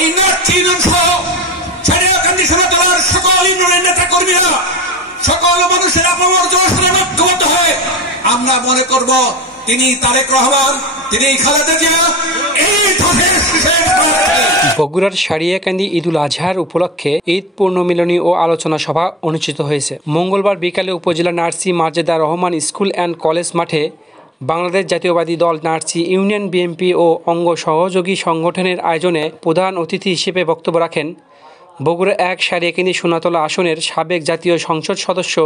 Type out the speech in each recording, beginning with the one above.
এই নারচি ইউনিয়ন সহ সারিয়াকান্দি সোনাতলার সকল ইউনিয়নের নেতা কর্মীরা, সকল মানুষের আপামর জনসাধারণ ঐক্যবদ্ধ হয়ে আমরা মনে করব তিনি তারেক রহমান, তিনি খালেদা জিয়া এই দেশের শেষ প্রার্থী। বগুড়ার সারিয়াকান্দি ঈদুল আজহার উপলক্ষে ঈদ পূর্ণমিলনী ও আলোচনা সভা অনুষ্ঠিত হয়েছে। মঙ্গলবার বিকালে উপজেলা নার্সি মার্জেদা রহমান স্কুল অ্যান্ড কলেজ মাঠে বাংলাদেশ জাতীয়বাদী দল নার্সি ইউনিয়ন বিএনপি ও অঙ্গ সহযোগী সংগঠনের আয়োজনে প্রধান অতিথি হিসেবে বক্তব্য রাখেন বগুড়া ১ সারিয়াকান্দি সোনাতলা আসনের সাবেক জাতীয় সংসদ সদস্য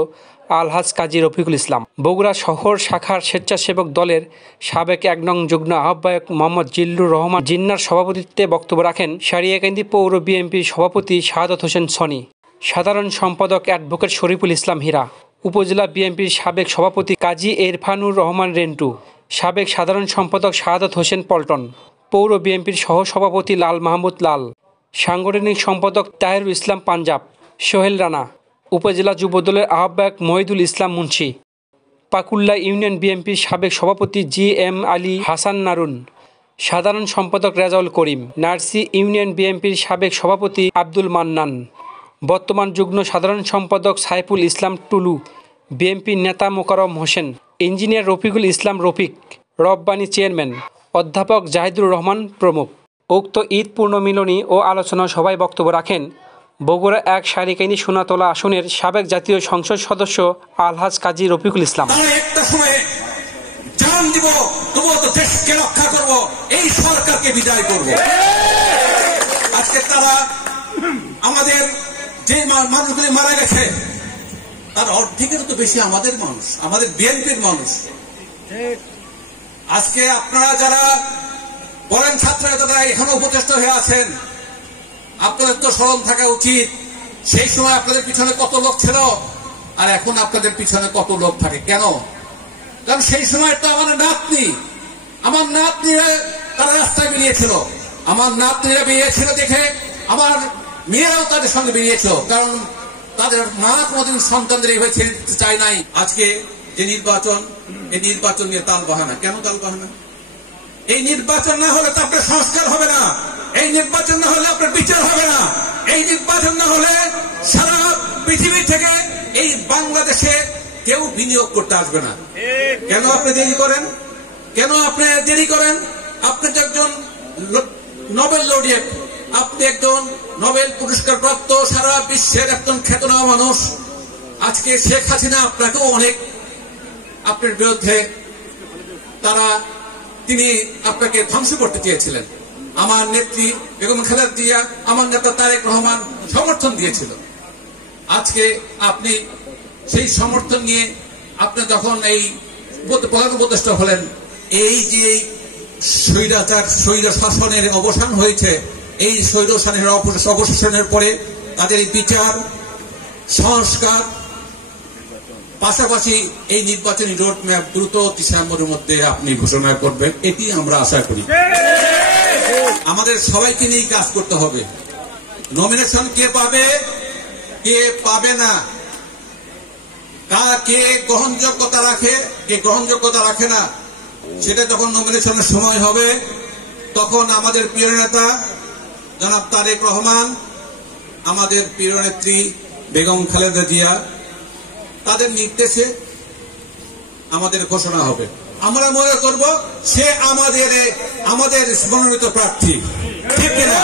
আলহাজ কাজী রফিকুল ইসলাম। বগুড়া শহর শাখার স্বেচ্ছাসেবক দলের সাবেক ১ নং যুগ্ম আহ্বায়ক মোহাম্মদ জিল্লুর রহমান জিন্নার সভাপতিত্বে বক্তব্য রাখেন সারিয়াকান্দি পৌর বিএনপির সভাপতি শাহাদাত হোসেন সনি, সাধারণ সম্পাদক অ্যাডভোকেট শরীফুল ইসলাম হীরা, উপজেলা বিএনপির সাবেক সভাপতি কাজী এরফানুর রহমান রেন্টু, সাবেক সাধারণ সম্পাদক শাহাদাত হোসেন পল্টন, পৌর বিএনপির সহসভাপতি লাল মাহমুদ লাল, সাংগঠনিক সম্পাদক তাহেরুল ইসলাম পাঞ্জাব, সোহেল রানা, উপজেলা যুবদলের আহ্বায়ক মহিদুল ইসলাম মুন্সি, পাকুল্লা ইউনিয়ন বিএনপির সাবেক সভাপতি GM আলী হাসান নারুন, সাধারণ সম্পাদক রেজাউল করিম, নার্সি ইউনিয়ন বিএনপির সাবেক সভাপতি আব্দুল মান্নান, বর্তমান যুগ্ম সাধারণ সম্পাদক সাইফুল ইসলাম টুলু, বিএনপির নেতা মোকাররম হোসেন, ইঞ্জিনিয়ার রফিকুল ইসলাম রফিক, রব্বানী চেয়ারম্যান অধ্যাপক জাহিদুর রহমান প্রমুখ। উক্ত ঈদ পূর্ণমিলনী ও আলোচনা সভায় বক্তব্য রাখেন বগুড়া ১ সারিয়াকান্দি সোনাতলা আসনের সাবেক জাতীয় সংসদ সদস্য আলহাজ কাজী রফিকুল ইসলাম। একটা সময়ে জান দিব, তবুও তো দেশকে রক্ষা করব, এই সরকারকে বিদায় করব। আজকে তারা আমাদের যে মানুষগুলি মারা গেছে তার অর্ধেকের তো বেশি আমাদের মানুষ, আমাদের বিএনপির মানুষ। আজকে আপনারা যারা বলেন ছাত্ররা যারা এখানে উপদেষ্টা হয়ে আছেন, আপনাদের তো স্মরণ থাকা উচিত সেই সময় আপনাদের পিছনে কত লোক ছিল আর এখন আপনাদের পিছনে কত লোক থাকে। কেন? কারণ সেই সময় তো আমার নাতনিরা তারা রাস্তায় বেরিয়েছিল, আমার নাতনিরা বেরিয়েছিল দেখে আমার মেয়েরাও তাদের সঙ্গে বেরিয়েছিল, কারণ তাদের মা কোনদিন সন্তানদের এইভাবে ছেড়ে দিতে চায় নাই। আজকে যে নির্বাচন, এই নির্বাচন নিয়ে তাল বাহানা। কেন তাল বাহানা? এই নির্বাচন না হলে তো আপনার সংস্কার হবে না, এই নির্বাচন না হলে আপনার বিচার হবে না, এই নির্বাচন না হলে সারা পৃথিবী থেকে এই বাংলাদেশে কেউ বিনিয়োগ করতে আসবে না। কেন আপনি দেরি করেন? আপনি তো একজন নোবেল লরিয়েট, আপনি একজন নোবেল পুরস্কার প্রাপ্ত সারা বিশ্বের একজন খ্যাতনামা মানুষ। আজকে শেখ হাসিনা আপনাকেও অনেক আপনার বিরুদ্ধে তিনি আপনাকে ধ্বংস করতে চেয়েছিলেন। আমার নেত্রী বেগম খালেদা জিয়া, আমার নেতা তারেক রহমান সমর্থন দিয়েছিল। আজকে আপনি সেই সমর্থন নিয়ে আপনি যখন এই প্রধান উপদেষ্টা হলেন, এই যে স্বৈর শাসনের অবসান হয়েছে, এই স্বৈর শাসনের অবসানের পরে তাদের বিচার সংস্কার পাশাপাশি এই নির্বাচনী রোড ম্যাপ দ্রুত ডিসেম্বরের মধ্যে আপনি ঘোষণা করবেন, এটি আমরা আশা করি। আমাদের সবাইকে নিয়ে কাজ করতে হবে। নমিনেশন কে পাবে, কে পাবে না, কে গ্রহণযোগ্যতা রাখে, কে গ্রহণযোগ্যতা রাখে না, সেটা যখন নমিনেশনের সময় হবে তখন আমাদের প্রিয় নেতা জনাব তারেক রহমান, আমাদের প্রিয় নেত্রী বেগম খালেদা জিয়া, তাদের নির্দেশে আমাদের ঘোষণা হবে। আমরা মনে করব সে আমাদের মনোনীত প্রার্থী, ঠিক কিনা?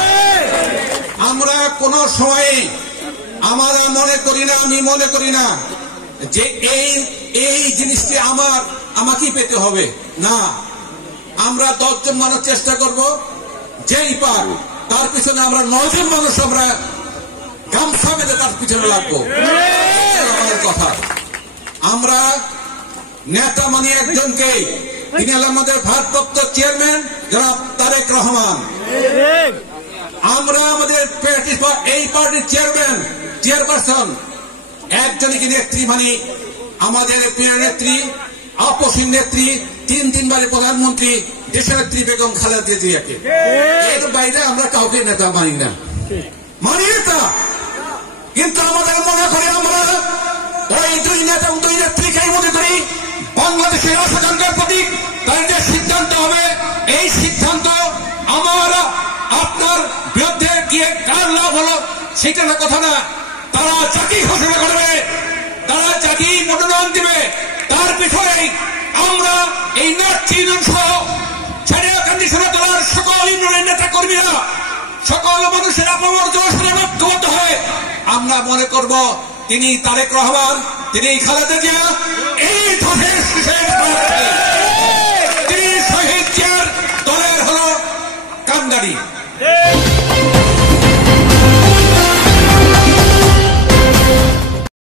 আমরা কোন সময়ে আমি মনে করি না যে এই জিনিসটি আমাকেই পেতে হবে না। আমরা 10 জন মানুষ চেষ্টা করব, যেই পার তার পিছনে আমরা 9 জন মানুষ আমরা গামছা বেঁধে তার পিছনে লাগবো। আমাদের কথা, আমরা নেতা মানি একজনকে, তিনি আমাদের ভারপ্রাপ্ত চেয়ারম্যান জনাব তারেক রহমান। আমরা আমাদের এই পার্টির চেয়ারপারসন একজনকে নেত্রী মানি, আমাদের প্রিয় নেত্রী, আপসীন নেত্রী, 3 বারের প্রধানমন্ত্রী দেশের নেত্রী বেগম খালেদা জিয়াকে। এর বাইরে আমরা কাউকে নেতা মানি না, মানি নেতা। কিন্তু আমাদের মনে করি আমরা ওই 2 নেতা 2 নেত্রীকেই মনে করি বাংলাদেশের অসাধারণের প্রতীক। তাই যে সিদ্ধান্ত হবে, এই সিদ্ধান্ত আমার আপনার বিরুদ্ধে গিয়ে কার লাভ হলো সেটা না কথা না, তারা যাকেই ঘোষণা করবে, তারা যাকেই মনোনয়ন দিবে, তার পিছনেই আমরা এই নার্সি ইউনিয়ন সহ ছাড়িয়াকান্দি সেনাতলার সকল ইউনিয়নের নেতা কর্মীরা, সকল মানুষের আপামর জনসাধারণ ঐক্যবদ্ধ হয়ে আমরা মনে করব তিনি তারেক রহমান, তিনি খালেদা জিয়া, এই ধসের শেষের প্রার্থী, তিনি শহীদ জিয়ার দলের হলো কান্দারি।